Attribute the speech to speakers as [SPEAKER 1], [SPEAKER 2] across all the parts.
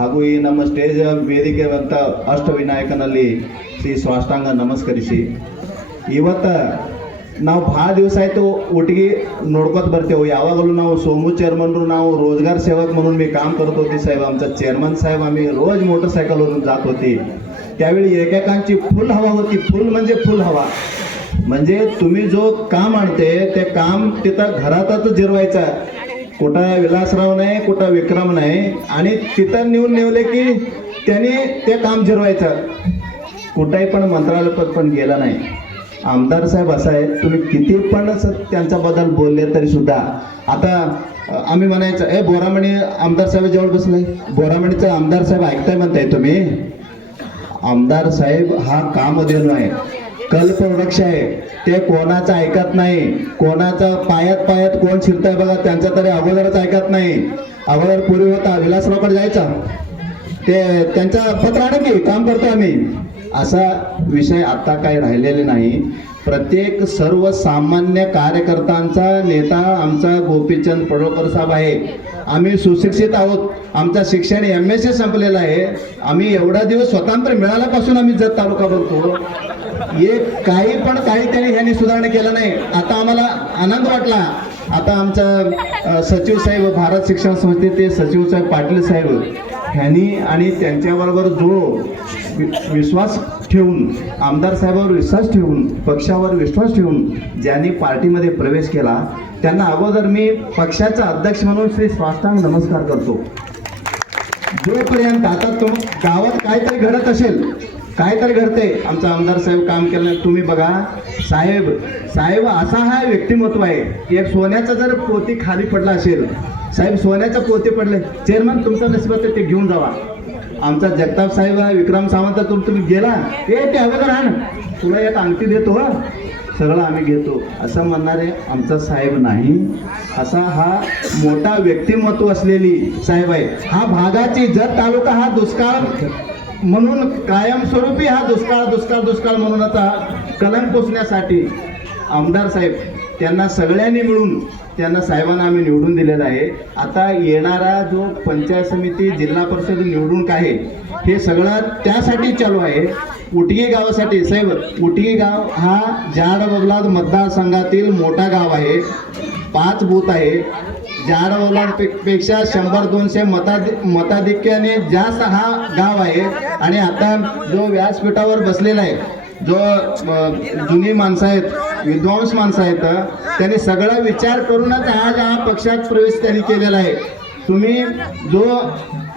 [SPEAKER 1] ಹಾಗೂ ಈ ನಮ್ಮ ಸ್ಟೇಜ್ ವೇದಿಕೆ ಅಂತ ಅಷ್ಟವಿನಾಯಕನಲ್ಲಿ ಶ್ರೀ ಸ್ವಾಷ್ಟಾಂಗ ನಮಸ್ಕರಿಸಿ ಇವತ್ತ ನಾವು ಭಾಳ ದಿವಸ ಆಯಿತು ಒಟ್ಟಿಗೆ ನೋಡ್ಕೊತ बरतेहो यावागलू ನಾವು सोमू चेअरमनरू नाव रोजगार सेवक म्हणून मी काम करत होती साहेब आमचा चेअरमन साहेब आम्ही रोज मोटरसायकलवरून जात होती त्यावेळी एकेकांची फुल हवा होती फुल म्हणजे फुल हवा म्हणजे तुम्ही जो काम आणते ते काम तिथं घरातच जिरवायचं कुठं विलासराव नाही कुठं विक्रम नाही. आणि तिथं नेऊन नेवले की त्यांनी ते काम जिरवायचं. कुठंही पण मंत्रालयात पण गेला नाही. आमदार साहेब असं आहे तुम्ही किती पण असं त्यांच्याबद्दल बोलले तरी सुद्धा. आता आम्ही म्हणायचं ए बोरामणी आमदार साहेब जवळ बसले. बोरामणीचं आमदार साहेब ऐकताय म्हणताय तुम्ही. आमदार साहेब हा कामधेनू आहे. कल्पवृक्ष आहे ते कोणाचं ऐकत नाही. कोणाचा पायात पायात कोण शिरताय बघा त्यांचा तरी अगोदरच ऐकत नाही. अगोदर पूर्वी होता विलासरावकडे जायचा. ते त्यांचा पत्र आणखी काम करतो आम्ही. असा विषय आता काही राहिलेले नाही. प्रत्येक सर्वसामान्य कार्यकर्त्यांचा नेता आमचा गोपीचंद पडळकर साहेब आहे. आम्ही सुशिक्षित आहोत. आमचं शिक्षण एम एस सी संपलेलं आहे. आम्ही एवढा दिवस स्वतंत्र मिळाल्यापासून आम्ही जत तालुका बघतो एक काही पण काही त्यांनी ह्यांनी सुधारणा केलं नाही. आता आम्हाला आनंद वाटला. आता आमचा सचिव साहेब भारत शिक्षण संस्थेचे सचिव साहेब पाटील साहेब ह्यांनी आणि त्यांच्याबरोबर जो वि- विश्वास ठेवून आमदार साहेबावर विश्वास ठेवून पक्षावर विश्वास ठेवून ज्यांनी पार्टीमध्ये प्रवेश केला त्यांना अगोदर मी पक्षाचा अध्यक्ष म्हणून श्री स्वास्थांग नमस्कार करतो. जोपर्यंत आता तुम गावात काहीतरी घडत असेल काहीतरी घडते आमचा आमदार साहेब काम केलं तुम्ही बघा. साहेब साहेब असा हा व्यक्तिमत्व आहे एक सोन्याचा जर पोती खाली पडला असेल साहेब सोन्याचा पोते पडले चेअरमन तुमचा नशिबात ते घेऊन जावा. आमचा जगताप साहेब आहे, विक्रम सावंत तुम्ही गेला? ते ते अगोदर आण. तुला एक अंगठी देतो हं. सगळं आम्ही घेतो. असं म्हणणारे आमचा साहेब नाही. असा हा मोठा व्यक्तिमत्व असलेली साहेब आहे. हा भागाची जत तालुका हा दुष्काळ म्हणून कायमस्वरूपी हा दुष्काळ दुष्काळ दुष्काळ म्हणून आता कलम पोचण्यासाठी आमदार साहेब त्यांना सगळ्यांनी मिळून त्यांना साहेबांना आम्ही निवडून दिलेला आहे. आता येणारा जो पंचायत समिती जिल्हा परिषद निवडणूक आहे हे सगळं त्यासाठी चालू आहे. उटगी गावासाठी साहेब उटगी गाव हा जाड बबलाद मतदारसंघातील मोठा गाव आहे. पाच बूथ आहे. जाड बबलादपेक्षा शंभर दोनशे मताधि मताधिक्याने जास्त हा गाव आहे. आणि आता जो व्यासपीठावर बसलेला आहे जो जुनी माणसं आहेत विद्वांस माणसं आहेत त्यांनी सगळा विचार करूनच आज हा पक्षात प्रवेश त्यांनी केलेला आहे. तुम्ही जो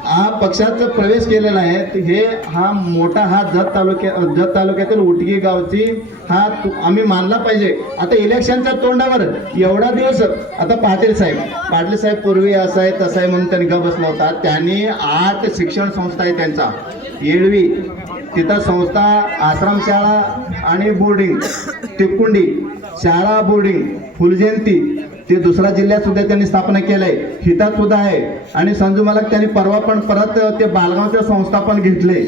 [SPEAKER 1] हा पक्षाचा प्रवेश केलेला आहे हे हा मोठा हा जत तालुक्या जत तालुक्यातील उटगी गावची हा तु- आम्ही मानला पाहिजे. आता इलेक्शनच्या तोंडावर एवढा दिवस आता पाटील साहेब पाटील साहेब पूर्वी असं आहे तसं आहे म्हणून त्यांनी ग बसला होता. त्यांनी आठ शिक्षण संस्था आहे त्यांचा. येळवी तिथं संस्था आश्रमशाळा आणि बोर्डिंग टिपकुंडी शाळा बोर्डिंग फुलजयंती ते दुसऱ्या जिल्ह्यात सुद्धा त्यांनी स्थापना केलंय. हितात सुद्धा आहे. आणि संजू मला त्यांनी परवा पण परत ते बालगावचं संस्था पण घेतले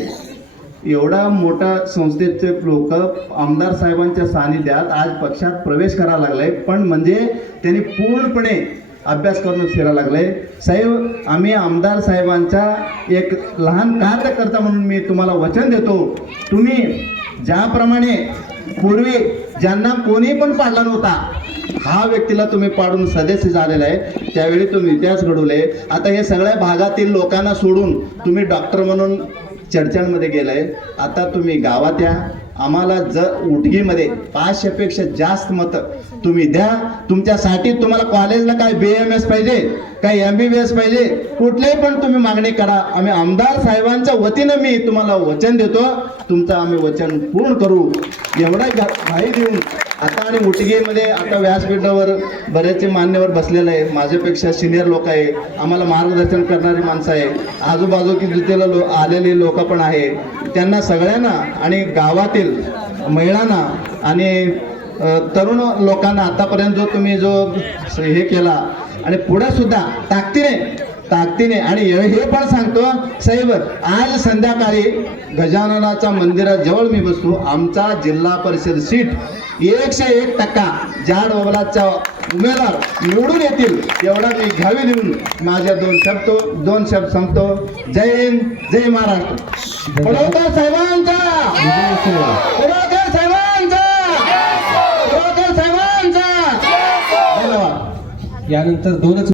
[SPEAKER 1] एवढा मोठा संस्थेचे लोक आमदार साहेबांच्या सानिध्यात आज पक्षात प्रवेश करायला लागलाय पण म्हणजे त्यांनी पूर्णपणे अभ्यास करून फिरायला लागले. साहेब आम्ही आमदार साहेबांचा एक लहान कार्यकर्ता म्हणून मी तुम्हाला वचन देतो. तुम्ही ज्याप्रमाणे पूर्वी ज्यांना कोणी पण पाडला नव्हता हा व्यक्तीला तुम्ही पाडून सदस्य झालेला आहे. त्यावेळी तुम्ही इतिहास घडवले. आता हे सगळ्या भागातील लोकांना सोडून तुम्ही डॉक्टर म्हणून चर्चांमध्ये गेलाय. आता तुम्ही गावात या. आम्हाला ज उटगीमध्ये पाचशेपेक्षा जास्त मतं तुम्ही द्या. तुमच्यासाठी तुम्हाला कॉलेजला काय बी एम एस पाहिजे काय एम बी बी एस पाहिजे कुठलेही पण तुम्ही मागणी करा. आम्ही आमदार साहेबांच्या वतीनं मी तुम्हाला वचन देतो. तुमचं आम्ही वचन पूर्ण करू. एवढा घाई देऊन आता आणि उटगीमध्ये आता व्यासपीठावर बरेचसे मान्यवर बसलेलं आहे माझ्यापेक्षा सिनियर लोक आहे. आम्हाला मार्गदर्शन करणारी माणसं आहे. आजूबाजूला लो आलेले लोक पण आहे त्यांना सगळ्यांना आणि गावातील महिलांना आणि तरुण लोकांना आतापर्यंत जो तुम्ही जो हे केला आणि पुढे सुद्धा ताकदीने ताकदीने आणि हे पण सांगतो साहेब आज संध्याकाळी गजाननाच्या मंदिराजवळ मी बसतो आमचा जिल्हा परिषद सीट एकशे एक टक्का जाड ओबलाच्या उमेदवार निवडून येतील एवढा मी घ्यावी लिहून माझ्या दोन शब्द दोन शब्द संपतो जय हिंद जय महाराष्ट्र. पडोळकर साहेबांचा! पडोळकर साहेबांचा! पडोळकर साहेबांचा! धन्यवाद.
[SPEAKER 2] यानंतर दोनच